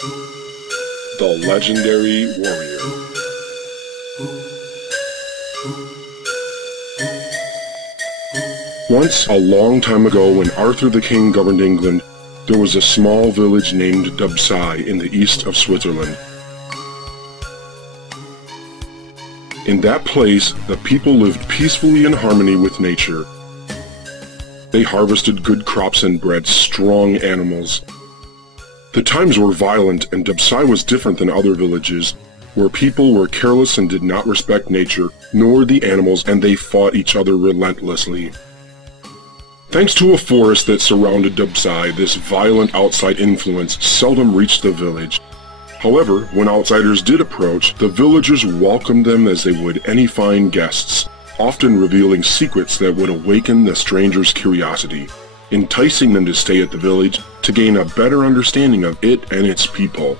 The Legendary Warrior. Once, a long time ago, when Arthur the King governed England, there was a small village named Dubsai in the east of Switzerland. In that place, the people lived peacefully in harmony with nature. They harvested good crops and bred strong animals. The times were violent, and Dubsai was different than other villages, where people were careless and did not respect nature, nor the animals, and they fought each other relentlessly. Thanks to a forest that surrounded Dubsai, this violent outside influence seldom reached the village. However, when outsiders did approach, the villagers welcomed them as they would any fine guests, often revealing secrets that would awaken the strangers' curiosity, enticing them to stay at the village to gain a better understanding of it and its people.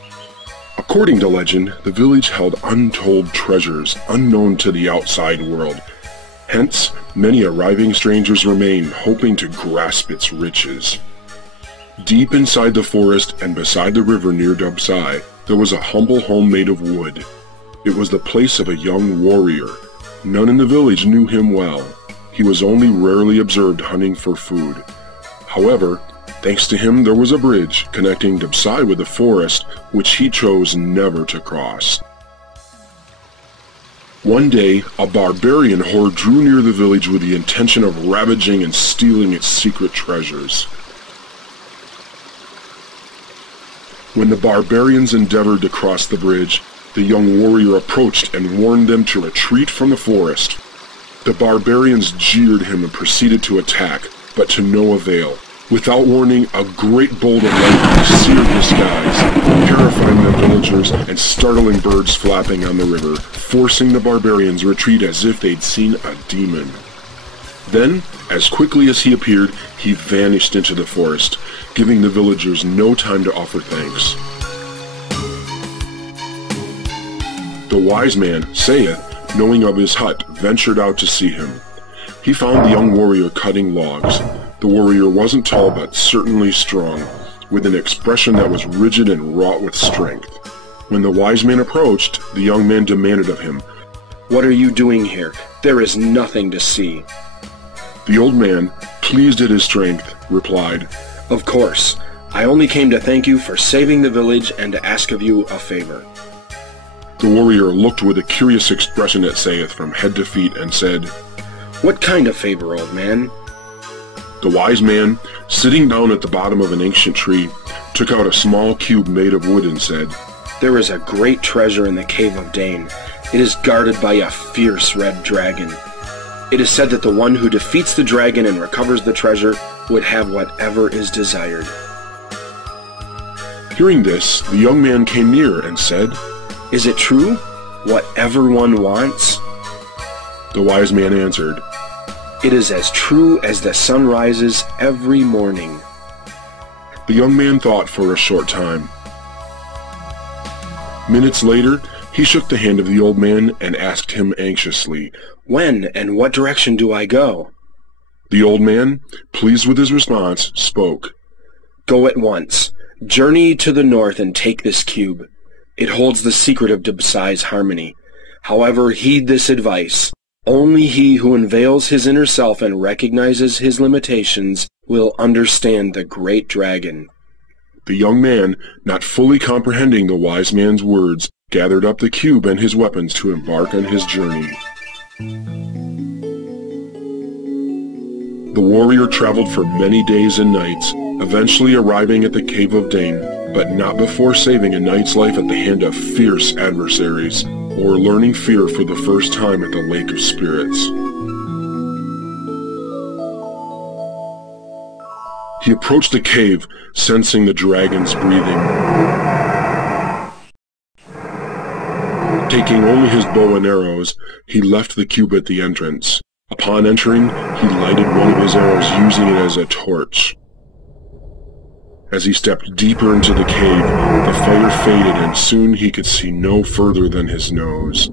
According to legend, the village held untold treasures unknown to the outside world. Hence, many arriving strangers remained, hoping to grasp its riches. Deep inside the forest and beside the river near Dubsai, there was a humble home made of wood. It was the place of a young warrior. None in the village knew him well. He was only rarely observed hunting for food. However, thanks to him there was a bridge connecting Dubsai with the forest, which he chose never to cross. One day, a barbarian horde drew near the village with the intention of ravaging and stealing its secret treasures. When the barbarians endeavored to cross the bridge, the young warrior approached and warned them to retreat from the forest. The barbarians jeered him and proceeded to attack, but to no avail. Without warning, a great bolt of lightning seared the skies, terrifying the villagers and startling birds flapping on the river, forcing the barbarians to retreat as if they'd seen a demon. Then, as quickly as he appeared, he vanished into the forest, giving the villagers no time to offer thanks. The wise man, saith, knowing of his hut, ventured out to see him. He found the young warrior cutting logs. The warrior wasn't tall, but certainly strong, with an expression that was rigid and wrought with strength. When the wise man approached, the young man demanded of him, "What are you doing here? There is nothing to see." The old man, pleased at his strength, replied, "Of course. I only came to thank you for saving the village and to ask of you a favor." The warrior looked with a curious expression at Saith from head to feet and said, "What kind of favor, old man?" The wise man, sitting down at the bottom of an ancient tree, took out a small cube made of wood and said, "There is a great treasure in the Cave of Dane. It is guarded by a fierce red dragon. It is said that the one who defeats the dragon and recovers the treasure would have whatever is desired." Hearing this, the young man came near and said, "Is it true? Whatever one wants?" The wise man answered, "It is as true as the sun rises every morning." The young man thought for a short time. Minutes later, he shook the hand of the old man and asked him anxiously, "When and what direction do I go?" The old man, pleased with his response, spoke. "Go at once. Journey to the north and take this cube. It holds the secret of Dubsai's harmony. However, heed this advice. Only he who unveils his inner self and recognizes his limitations will understand the great dragon." The young man, not fully comprehending the wise man's words, gathered up the cube and his weapons to embark on his journey. The warrior traveled for many days and nights, eventually arriving at the Cave of Dane, but not before saving a knight's life at the hand of fierce adversaries, or learning fear for the first time at the Lake of Spirits. He approached the cave, sensing the dragon's breathing. Taking only his bow and arrows, he left the cube at the entrance. Upon entering, he lighted one of his arrows, using it as a torch. As he stepped deeper into the cave, the fire faded and soon he could see no further than his nose.